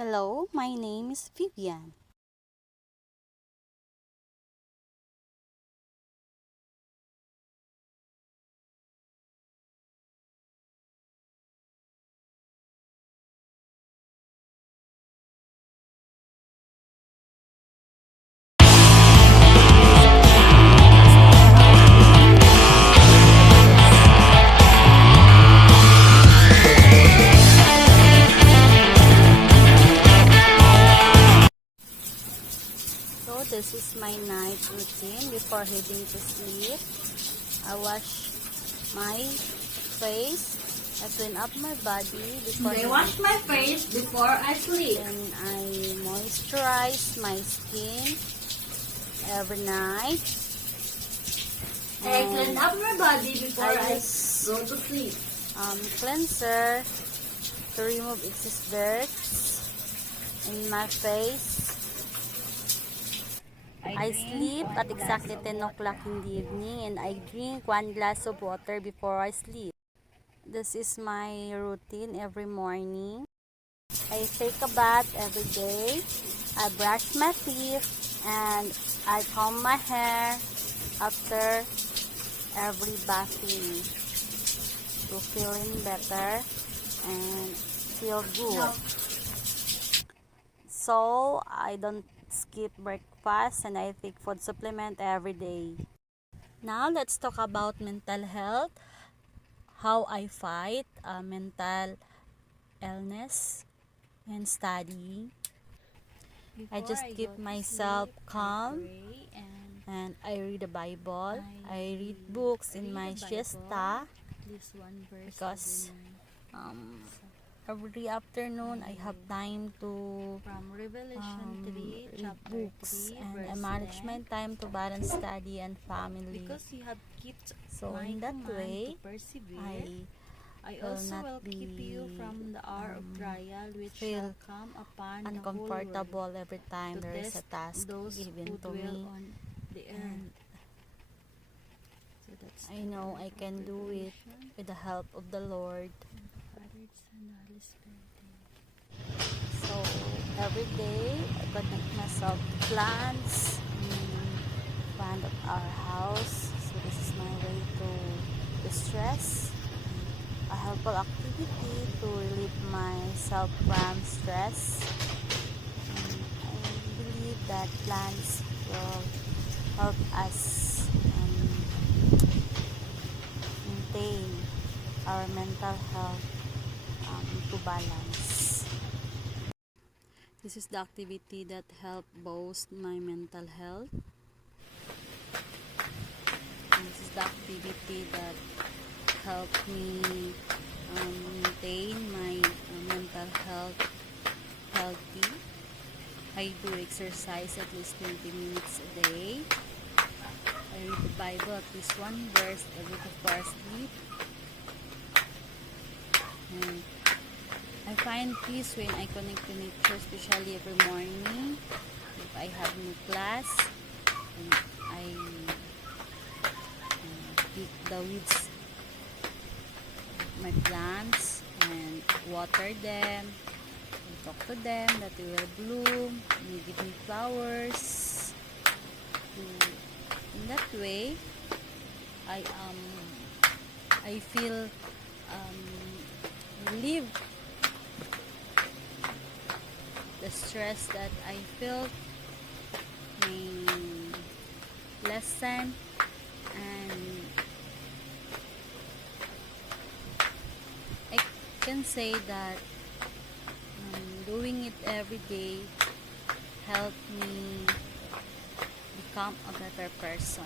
Hello, my name is Vivian. So this is my night routine before heading to sleep. I wash my face. I clean up my body before I wash my face before I sleep. Then I moisturize my skin every night. I clean up my body before I use go to sleep. Cleanser to remove excess dirt in my face. I sleep at exactly 10 o'clock in the evening and I drink 1 glass of water before I sleep. This is my routine every morning. I take a bath every day. I brush my teeth and I comb my hair after every bathing to feeling better and feel good. So I don't skip breakfast and I take food supplement every day. Now let's talk about mental health, how I fight mental illness and studying. I just keep myself calm and I read the Bible. I read books in my siesta because every afternoon I have time to From Revelation 3, read chapter books 3, and I verse manage 10. my time to balance study and family. Because you have kept So my in that command way, to persevere, I I will also not will keep you be from the hour of trial which feel shall come upon the whole world, uncomfortable every time to there is a test task those given who to dwell me. on the earth. And So that's I know I can do it Revelation. with the help of the Lord. Father, Son, Holy Spirit. So every day I connect myself to plants in front of our house. So this is my way to distress. A helpful activity to relieve myself from stress. And I believe that plants will help us maintain our mental health to balance. This is the activity that help boost my mental health. And this is the activity that help me maintain my mental health healthy. I do exercise at least 20 minutes a day. I read the Bible at least one verse every before I sleep. And I find peace when I connect to nature, especially every morning. If I have no class, and I pick the weeds, my plants, and water them, and talk to them that they will bloom, and they give me flowers. In that way, I feel relieved. The stress that I felt may lessen, and I can say that doing it every day helped me become a better person.